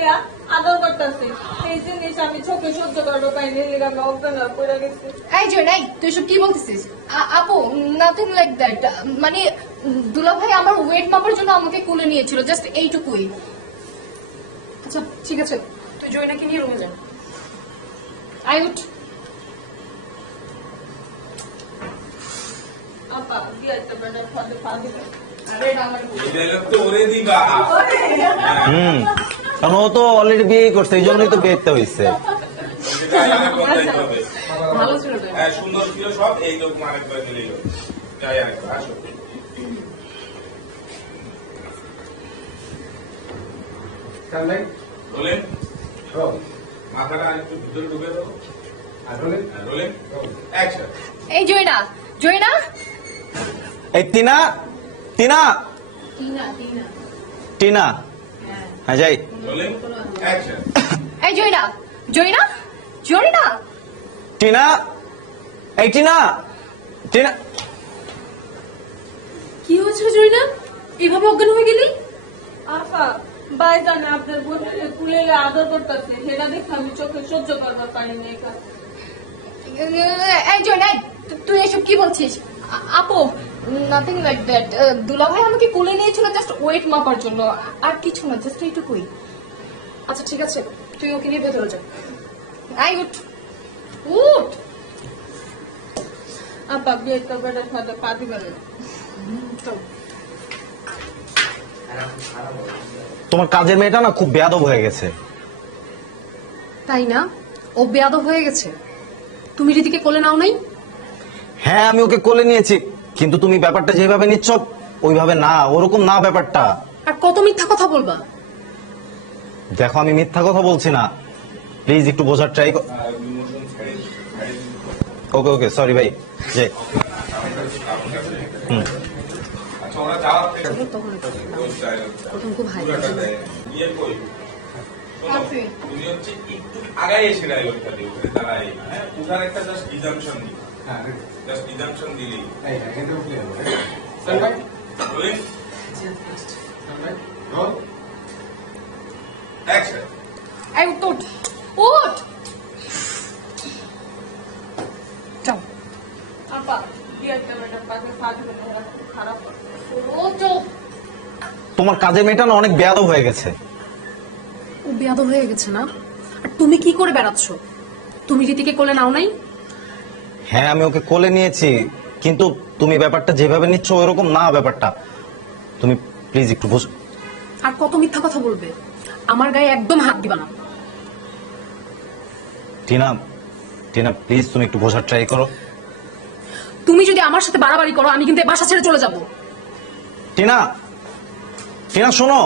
নিয়ে আদর করতেছে। এই জিনিস আমি চোখে সহ্য করতে পাইনি, আমি অজ্ঞান হয়ে পড়ে গেছি। এই জয় নাই, তুই সব কি বলতেছিস? আপু, নাথিং লাইক দ্যাট। মানে দুলাভাই আমার ওয়েট মাপার জন্য আমাকে কোলে নিয়েছিল, জাস্ট এইটুকুই। আচ্ছা ঠিক আছে, তুই জয়নাকে নিয়ে রুমে যা। আই উঠ। আপা দিয়ে একটা বেটা ফাঁদে পা দিবে। কারণ ও তো অলরেডি বিয়ে করছে, এই জন্যই তো বিয়েতে হয়েছে। ভালো ছিল তো। সুন্দর ছিল সব, এই লোক আরেকবার চলে গেল। যাই আরেকবার আসো। রোলেন, মাথাটা আরেকটু ভিতরে ঢুকে দাও। রোলেন, অ্যাকশন। এই জয়না, জয়না। এই টিনা, টিনা, টিনা, টিনা। টিনা, হ্যাঁ যাই। রোলেন, অ্যাকশন। এই জয়না, জয়না, জয়না। টিনা, এই টিনা, টিনা। কি হয়েছে জয়না? এভাবে অজ্ঞান হয়ে গেলি? আপা ভাইজান আপনার বোনকে তুলে আদর করতেছে, সেটা দেখে আমি চোখে সহ্য করতে পারিনি। এখানে এই জয়না, তুই এসব কি বলছিস? আপু, নাথিং লাইক দ্যাট। দুলাভাই আমাকে কোলে নিয়েছিল জাস্ট ওয়েট মাপার জন্য, আর কিছু না, জাস্ট এইটুকুই। আচ্ছা ঠিক আছে, তুই ওকে নিয়ে ভেতরে যা। আই উঠ, উঠ। আপা দিয়ে একটা বেটা ফাঁদে পা দিবে না। চল। তোমার কাজের মেয়েটা না খুব বেয়াদব হয়ে গেছে। তাই না? ও বেয়াদব হয়ে গেছে। তুমি রীতিকে কোলে নাও নাই? হ্যাঁ আমি ওকে কোলে নিয়েছি, কিন্তু তুমি ব্যাপারটা যেভাবে নিচ্ছ ওইভাবে না, ওরকম না ব্যাপারটা। আর কত মিথ্যা কথা বলবা? দেখো আমি মিথ্যা কথা বলছি না, প্লিজ একটু বোঝার ট্রাই। ওকে ওকে, সরি ভাই। যে আচ্ছা, ওরা যাওয়ার থেকে প্রথম খুব হাই ইয়ে কই? শোনো, তুমি হচ্ছে একটু আগাই এসে ডায়লগটা দিও, দাঁড়াই। হ্যাঁ, উঠার একটা জাস্ট ডিজাম্পশন দিই। জাস্ট ডিজাম্পশন দিলেই। Rolling, roll, action. এই উঠ, উঠ, উঠ। চল। আপা দিয়ে একটা বেটা ফাঁদে পা দিবে না, এরা খুব খারাপ হবে। ও চুপ। তোমার কাজের মেয়েটা না অনেক বেয়াদব হয়ে গেছে। ও বেয়াদব হয়ে গেছে না? আর তুমি কি করে বেড়াচ্ছ? তুমি রীতিকে কোলে নাও নাই? হ্যাঁ আমি ওকে কোলে নিয়েছি, কিন্তু তুমি ব্যাপারটা যেভাবে নিচ্ছ ওইরকম না ব্যাপারটা। তুমি প্লিজ একটু বুঝ। আর কত মিথ্যা কথা বলবে? আমার গায়ে একদম হাত দিবা না। টিনা, টিনা প্লিজ তুমি একটু বোঝার ট্রাই করো। তুমি যদি আমার সাথে বাড়াবাড়ি করো, আমি কিন্তু এই বাসা ছেড়ে চলে যাবো। টিনা, টিনা শোনো।